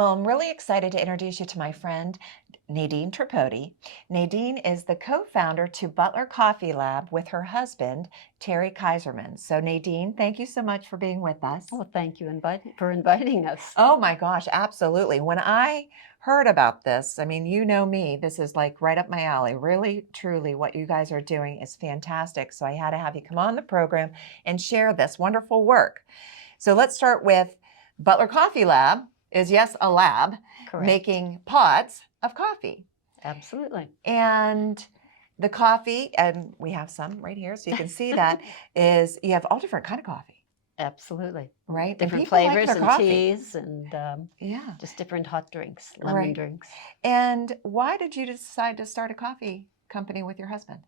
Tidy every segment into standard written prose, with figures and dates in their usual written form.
Well, I'm really excited to introduce you to my friend, Nadine Tripodi. Nadine is the co-founder to Butler Coffee Lab with her husband, Terry Kaiserman. So Nadine, thank you so much for being with us. Well, thank you for inviting us. Oh my gosh, absolutely. When I heard about this, I mean, you know me, this is like right up my alley. Really, truly, what you guys are doing is fantastic. So I had to have you come on the program and share this wonderful work. So let's start with Butler Coffee Lab is, yes, a lab Correct. making pods of coffee. Absolutely. And the coffee, and we have some right here, so you can see that, is you have all different kind of coffee. Absolutely. Right? Different people like flavors their and coffee. teas and Yeah. just different hot drinks, lemon Right. drinks. And why did you decide to start a coffee company with your husband?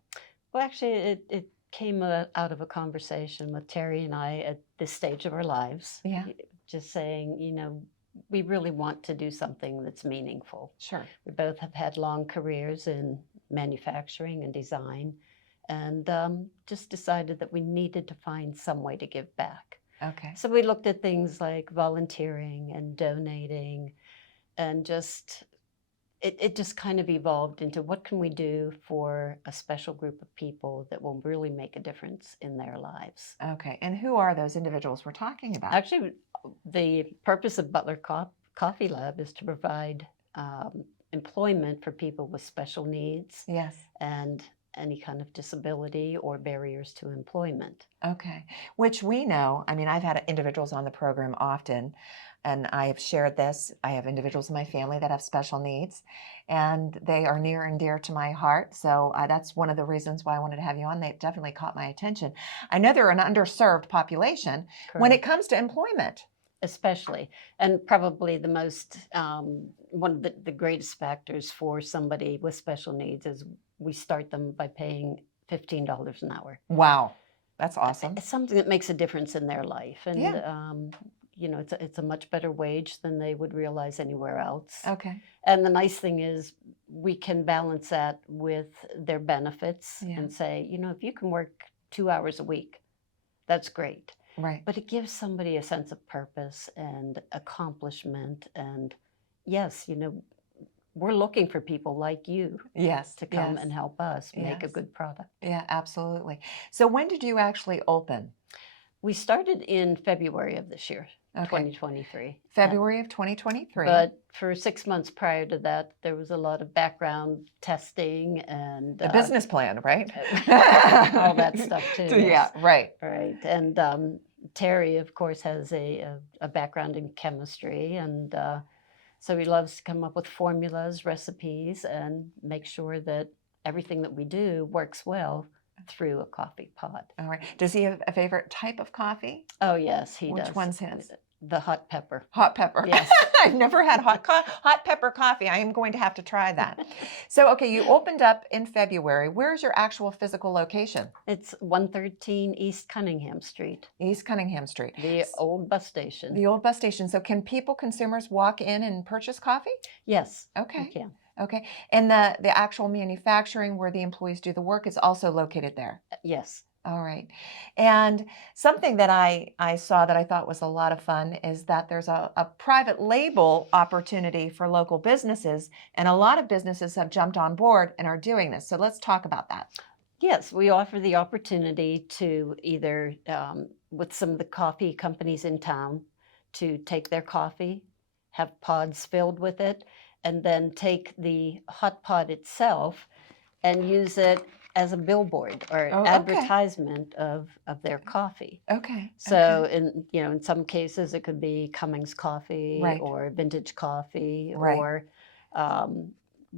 Well, actually, it came out of a conversation with Terry and I at this stage of our lives. Yeah. Just saying, we really want to do something that's meaningful. Sure. We both have had long careers in manufacturing and design, and just decided that we needed to find some way to give back. Okay. So we looked at things like volunteering and donating, and it just kind of evolved into what can we do for a special group of people that will really make a difference in their lives. Okay. And who are those individuals we're talking about? Actually, the purpose of Butler Coffee Lab is to provide employment for people with special needs. Yes. And any kind of disability or barriers to employment. Okay. Which we know, I mean, I've had individuals on the program often, and I have shared this. I have individuals in my family that have special needs, and they are near and dear to my heart. So that's one of the reasons why I wanted to have you on. They definitely caught my attention. I know they're an underserved population when it comes to employment. Especially, and probably the most, one of the greatest factors for somebody with special needs is we start them by paying $15 an hour. Wow, that's awesome. It's something that makes a difference in their life, and yeah. it's a much better wage than they would realize anywhere else. Okay. And the nice thing is we can balance that with their benefits and say, if you can work 2 hours a week, that's great. Right. But it gives somebody a sense of purpose and accomplishment. And yes, we're looking for people like you to come and help us make a good product. Yeah, absolutely. So when did you actually open? We started in February of this year, 2023. February of 2023. But for 6 months prior to that, there was a lot of background testing and the business plan, right? all that stuff too. Yeah, right. Right. And Terry, of course, has a background in chemistry, and so he loves to come up with formulas, recipes, and make sure that everything that we do works well through a coffee pod. All right. Does he have a favorite type of coffee? Oh, yes, he does. Which one's his? The hot pepper. Hot pepper. Yes. I've never had hot pepper coffee. I am going to have to try that. So, okay, you opened up in February. Where's your actual physical location? It's 113 East Cunningham Street. East Cunningham Street. The old bus station. The old bus station. So can consumers walk in and purchase coffee? Yes. Okay. You can. Okay. And the actual manufacturing where the employees do the work is also located there? Yes. All right. And something that I saw that I thought was a lot of fun is that there's a private label opportunity for local businesses, and a lot of businesses have jumped on board and are doing this. So let's talk about that. Yes, we offer the opportunity to either, with some of the coffee companies in town, to take their coffee, have pods filled with it, and then take the hot pod itself and use it as a billboard or advertisement of their coffee. Okay. So in some cases it could be Cummings coffee or vintage coffee or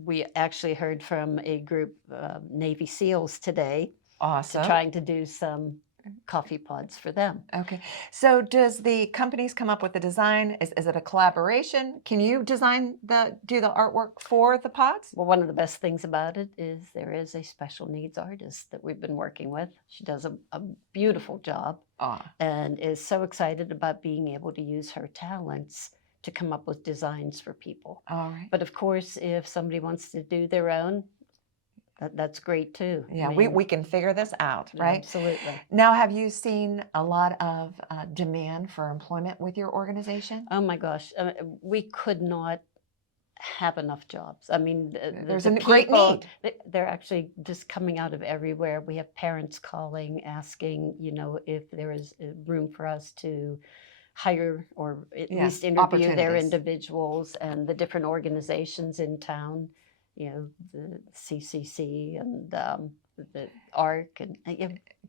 we actually heard from a group of Navy SEALs today. Awesome. Trying to do some coffee pods for them. Okay. So does the companies come up with the design? Is it a collaboration? Can you do the artwork for the pods? Well, one of the best things about it is there is a special needs artist that we've been working with. She does a beautiful job and is so excited about being able to use her talents to come up with designs for people. All right. But of course, if somebody wants to do their own, That's great too. Yeah, I we, mean, we can figure this out, right? absolutely. Now, have you seen a lot of demand for employment with your organization? Oh my gosh, we could not have enough jobs. I mean, There's the a great people, need. they're actually just coming out of everywhere. We have parents calling, asking, if there is room for us to hire or at Yeah, least interview their opportunities. individuals, and the different organizations in town, the CCC and the ARC. And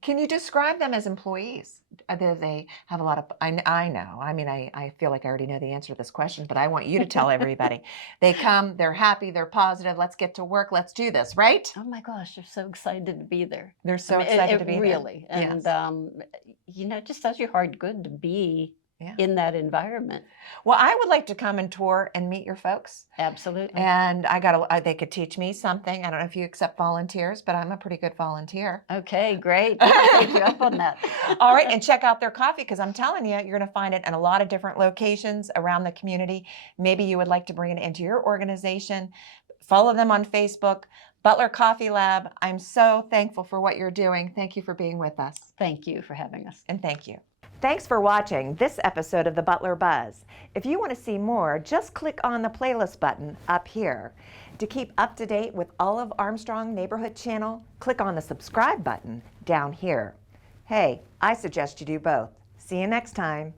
Can you describe them as employees? Do they have a lot of, I know, I mean, I feel like I already know the answer to this question, but I want you to tell everybody. They come, they're happy, they're positive, let's get to work, let's do this, right? oh my gosh, they're so excited to be there. They're I so mean, excited it to be there. really, Yes. and it just does your heart good to be Yeah. in that environment. Well, I would like to come and tour and meet your folks. Absolutely. And they could teach me something. I don't know if you accept volunteers, but I'm a pretty good volunteer. Okay, great. I'll take you up on that. All right, and check out their coffee, because I'm telling you, you're going to find it in a lot of different locations around the community. Maybe you would like to bring it into your organization. Follow them on Facebook, Butler Coffee Lab. I'm so thankful for what you're doing. Thank you for being with us. Thank you for having us. And thank you. Thanks for watching this episode of the Butler Buzz. If you want to see more, just click on the playlist button up here. To keep up to date with all of Armstrong Neighborhood Channel, click on the subscribe button down here. Hey, I suggest you do both. See you next time.